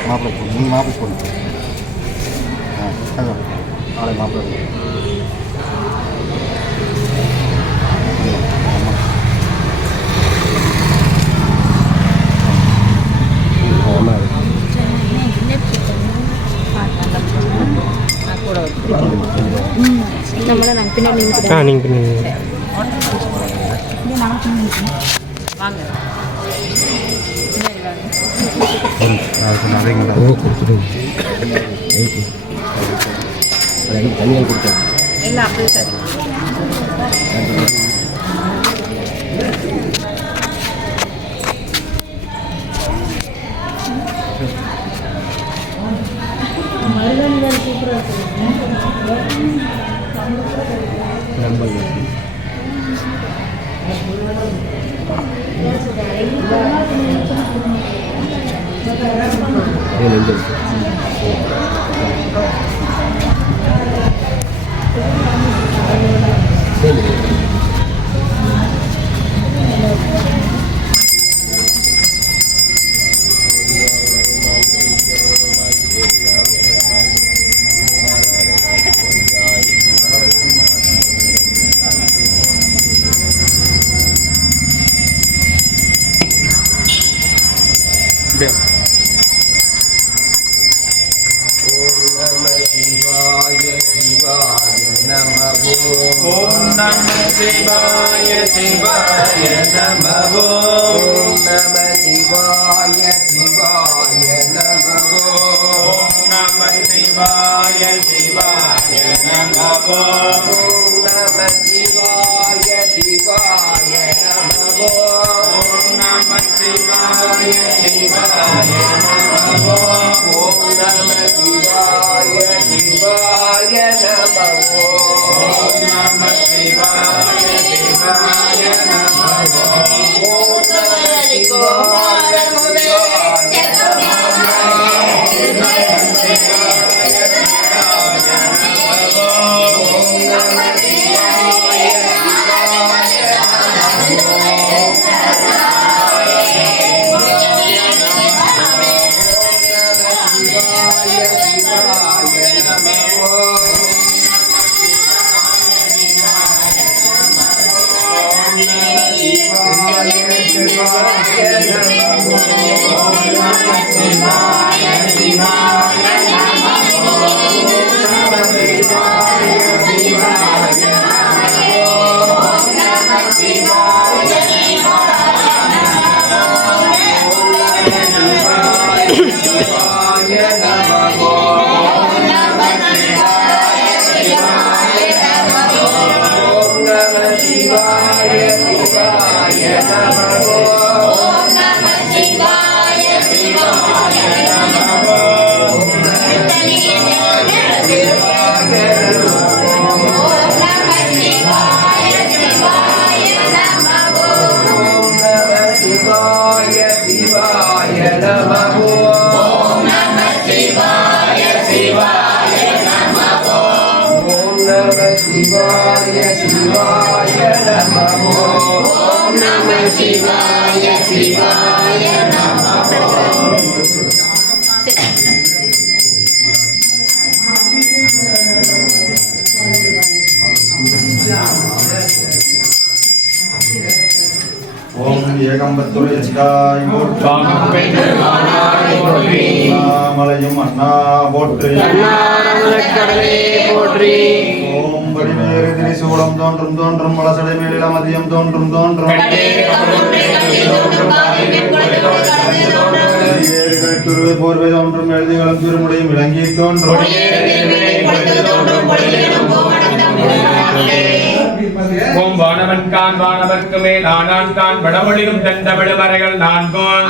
மாப்பிள்ளை பொண்ணு நீ மாப்பிள்ளை பொண்ணு நாளை மாப்பிள்ளை தனியாக கொடுத்தேன் எல்லாம் அப்படி சரி மலையும் அண்ணா போற்றி போற்றி ஓம் படிவேறு திரிசூலம் தோன்றும் தோன்றும் பலசடை மேலில மதியம் தோன்றும் தோன்றும் துருவை போர்வை தோன்றும் எழுதிகளும் திருமுடையும் விளங்கி தோன்றும் ஓம் வானவன் கான் வானவர்க்கு மேல் ஆனான் கான் வடமொழியும் தண்டமிழ் மறைகள் நான்கோன்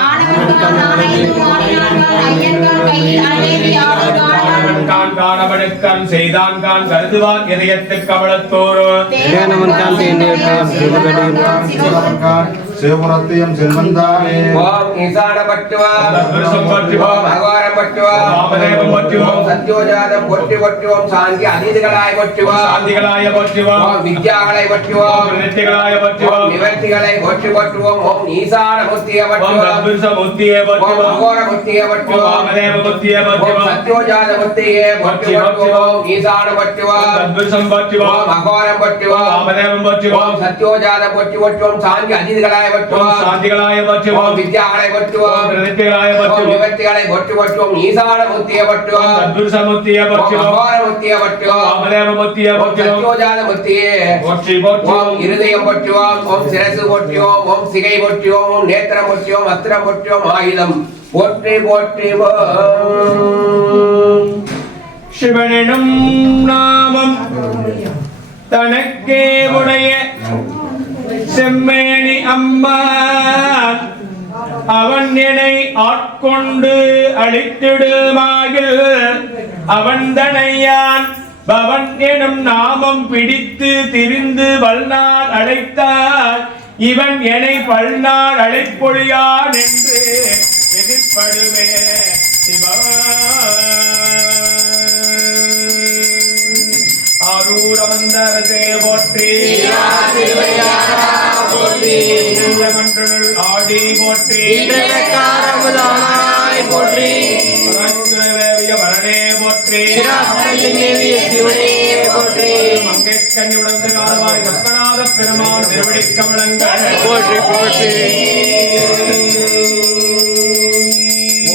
கான் காணபடி அவனுக்கான் செய்தான்கான் கருதுவான் இதயத்துக் கவலத்தோரு சிவபுரத்தையும் செல்வந்தானே ஓம் ஈசான பட்டுவா ஓம் அகார பட்டுவா ஓம் சத்யோஜாதம் பொட்டி பட்டுவோம் சாந்தி அதிதிகளாய் பட்டுவா சாந்திகளாய போற்றுவா ஓம் வித்யாகளை பட்டுவோம் நித்திகளாய போற்றுவா நிவர்த்திகளை போற்றி பட்டுவோம் ஓம் ஈசான முத்திய ஓம் பட்டுவா தத்புருஷ முத்தியே ஓம் போற்றுவா அகோர முத்திய ஓம் பட்டுவா வாமதேவ முத்தியே ஓம் போற்றுவா சத்யோஜாத முத்தியே போற்றி பட்டுவோம் ஈசான பட்டுவா ஓம் தத்புருஷம் போற்றுவா ஓம் அகோரம் பட்டுவா ஓம் வாமதேவம் போற்றுவா ஓம் சத்யோஜாத பொட்டி பட்டுவோம் சாந்தி அதிதிகளாய் பட்டுவா ஓம் சாந்திகளாய போற்றுவா ஓம் வித்யாகளை பட்டுவா ஓம் நித்திகளாய ஓம் போற்றுவா நிவர்த்திகளை போற்றி பட்டுவோம் ஈசான முத்திய பட்டுவா ஓம் தத்புருஷ முத்தியே ஓம் போற்றுவா அகோர முத்திய பட்டுவா ஓம் வாமதேவ முத்தியே ஓம் போற்றுவா சத்யோஜாத முத்தியே போற்றி போற்றுவா ஓம் இருதயம் பொற்றுவோம் ஓம் சிரசு பொற்றுவோம் ஓம் சிகை பொற்றுவோம் ஓம் நேத்திரம் பொற்றுவோம் அஸ்திரம் பொற்றுவோம் ஆயுதம் போற்றி போற்றி ஓம் சிவனிடம் நாமம் தனக்கே உடைய செம்மேனி அம்மான் அவன் என்னை ஆட்கொண்டு அழித்திடுமாயில் அவன் தனையான் பவன் எனும் நாமம் பிடித்து திரிந்து வல்நாள் அழைத்தார் இவன் என்னை பல்நாள் அழைப்பொழியான் என்று எதிர்ப்படுவே சிவா ஆரூரமந்தரசே போற்றி ஆடி போற்றி வரனே போற்றி மங்கைக்கண்ணியுடன் காலவாய் சத்மநாத பெருமான் திருவடி கமலங்கள் போற்றி போற்றி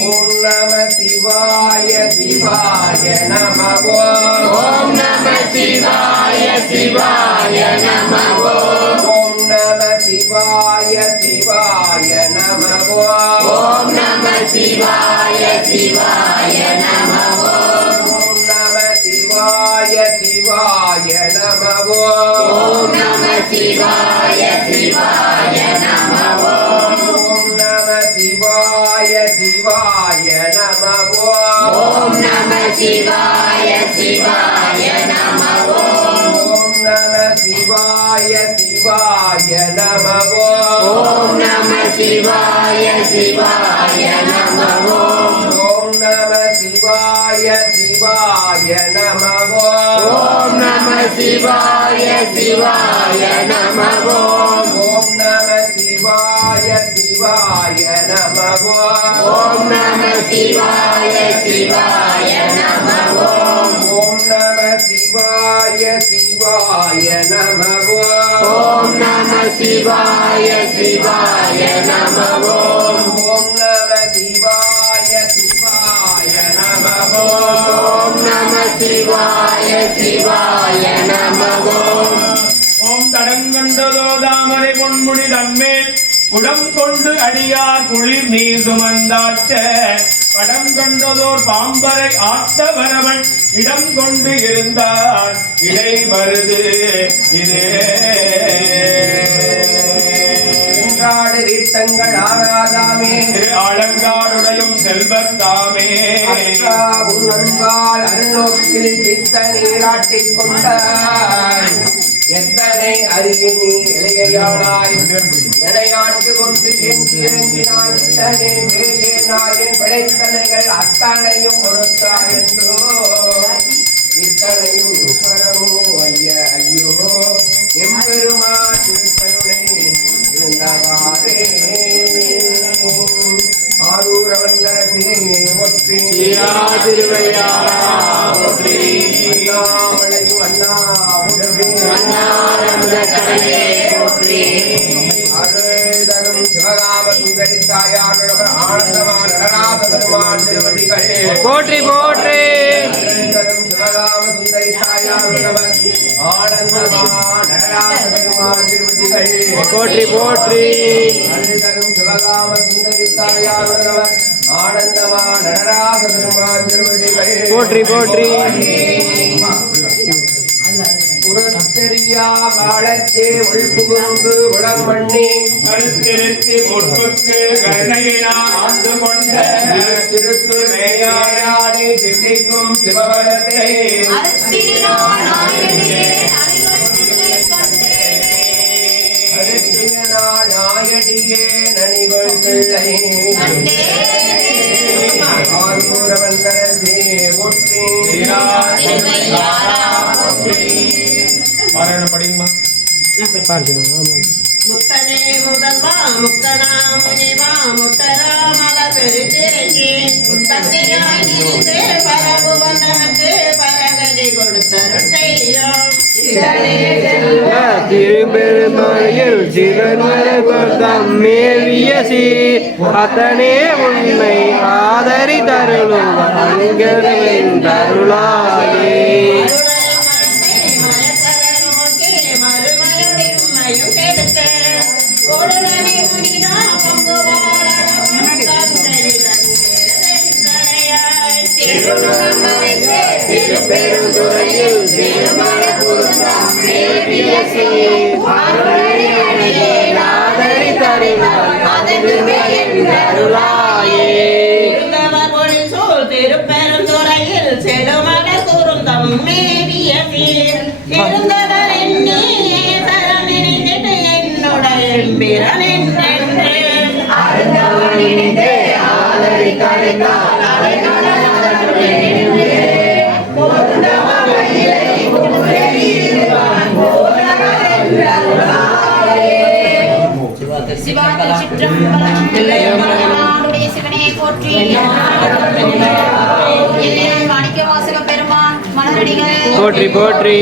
ஓம் நம சிவாய சிவாய நம ஓம் நம சிவாய சிவாய நம ஓம் நம சிவாய சிவாய நம ஓம் நம சிவாய சிவாய நம ஓம் நம சிவாய சிவாய நம ஓம் நம சிவாய சிவாய நம ஓம் நம சிவாய சிவாய நம ஓம் நம சிவாய சிவாய நம ஓம் நம சிவாய சிவாய நம ஓம் நம சிவாய சிவாய நம ஓம் நம சிவாய சிவாய நம ஓம் நம சிவாய சிவாய நம ஓம் நம சிவாய சிவாய நம ஓம் நம சிவாய சிவாய நம ஓம் நம சிவாய சிவாய நம ஓம் நம சிவாய சிவாய நம ஓம் நம சிவாய சிவாய நம ஓம் நம சிவாய சிவாய நம ஓம் தடங்கண்டதோ தாமரை பொன்முடி தன்மேல் உடம் கொண்டு அடியார் குளிர் நீர் சுமந்தாட்ட படம் கண்டதோர் பாம்பரை ஆத்தவரவன் இடம் கொண்டு இருந்தார் இடை மருது இதே தீர்த்தங்கள் ஆராதாமே ஆழங்காடுடையும் செல்வத்தாமே உன்பால் அருநோக்கில் தீர்த்த நீராட்டிக் கொண்டாய் எத்தனை அருகே நீ இளையானாய் எனையாண்டு கொண்டு இறங்கினாய் இத்தனை மேலே நாயின் பிழைத்தனைகள் அத்தனையும் பொறுத்தாய் என்றோ இத்தனையும் ஈஸ்வரமோ ஐய ஐயோ எம்பெருமா திருக்கருணை இருந்தவாறே ஆரூரவந்தரசே ஒற்றி அண்ணாமலையும் அண்ணா அருள்தரும் சிவகாம சுந்தரி தாயார் ஆனந்தமான நடராச பெருமான் திருவடிகள் போற்றி போற்றி அருள்தரும் சிவகாம சுந்தரி தாயார் ஆனந்தமான நடராச பெருமான் திருவடிகள் போற்றி போற்றி அருள்தரும் சிவகாம சுந்தரி தாயார் ஆனந்தமான நடராச பெருமான் திருவடிகள் போற்றி போற்றி புறத்தெரியா காலத்தே உள்புகுந்து உளமண்ணி கருத்திருத்தி முற்புக்கு கருணையினா ஆண்டு கொண்ட திருத்துறையானே திவ்ய நீக்கும் சிவபரத்தை நாயடியே நனிகள் பிள்ளை ஆரூரவந்தரசே ஒற்றி பாராயணம் படிங்கம்மா. முத்தனே முதல்வா முக்கனா முனிவா முத்தரா மலர் பெருத்திரங்கி பத்தியாய் நின்றே பரபுவந்தனக்கு பரகதி கொடுத்தருட்டையும் திருப்பெருமாளில் சிவன்மரம் மேவிய சீர் அத்தனே உன்னை ஆதரி தருளும் தருளாயே. திருப்பெருந்துறையில் திருமணபுரம் மேவிய சீர் ஆதரி தருளாயே. திருப்பெருந்துறையில் செடுமட குருந்தம் மேவிய சீர் இருந்தவர் என்னையே தரமினிட்டு என்னுடைய பிறனென்று ஆதரி தருளாயே. போற்றி போற்றி.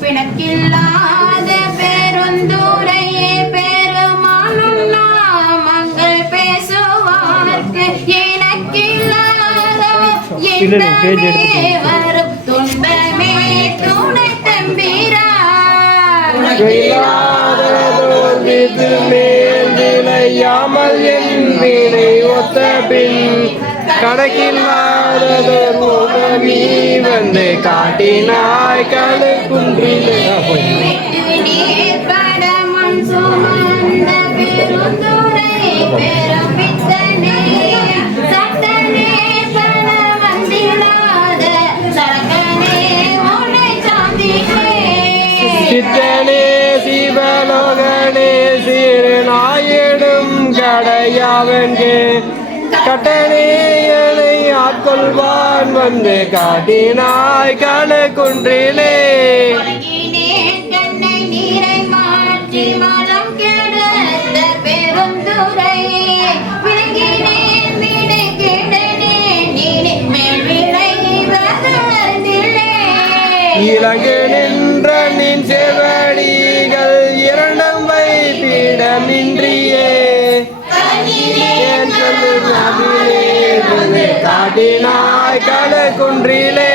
பிணக்கில்லாத பெருந்துரையே பெருமானும் நாமங்கள் பேசுவார்க்கு எனக்கில்லாத வரும் துன்பமே துணை தம்பிரா மேந்திலையாமல் என் வீணை ஒத்த பின் கணக்கில்லாததோர் முகமீ வந்து காட்டினாய் கழு குன்றிலே. படமன் சுமந்த பெருந்துரை பெருமித்தனே சட்டனே பல வந்திடாத சகனே உன்னை சாந்தினே சித்தனே சிவலோகனே சிறு நாயிடும் கடையாவன்கே கட்டனே என்னை ஆட்கொள்வான் வந்து காட்டினாய் கழு குன்றிலே. கண்ணை நீரை மாற்றி மலம் கெடுத்த பெருந்துரையே விளங்கினேன் விடை கெடனே நீனை மேல் விளைவதில்லை இலங்கு நின்ற நின் செவடிகள் இரண்டும் வைப்பிடமின்றியே காட்டினாய் கழு குன்றிலே.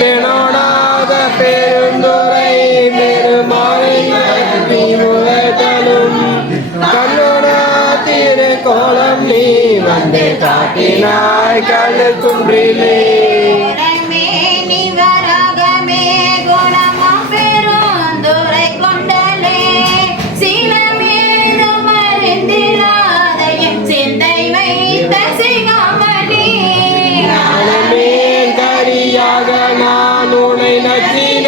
பெணோடாத பெருந்துரை பெருமாளை முகத்தலும் கண்ணோடா திருக்கோலம் நீ வந்து காட்டினாய் கழு குன்றிலே. கரியாக நான் உனை நச்சிட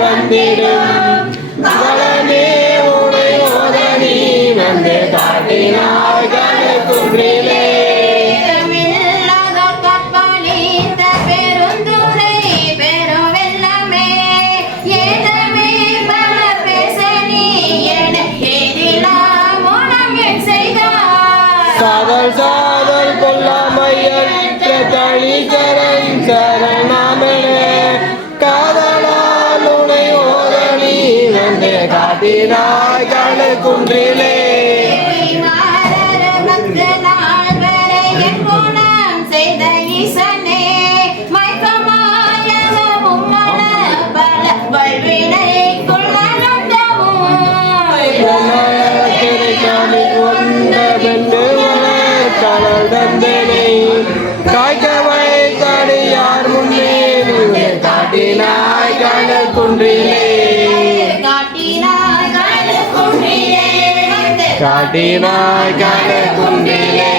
வந்திடும் பலமே உனை ஓதனி வந்து காட்டினாய் கழு குன்றிலே. சாதல் சாதல் கொல்லாமையற்ற தனி சரண் சரணாமனே காதலால் உனை ஓதனி வந்து காட்டினாய் கழு குன்றிலே. கடல் தந்தனை காய்க காட்டினாய் கலை குன்றிலே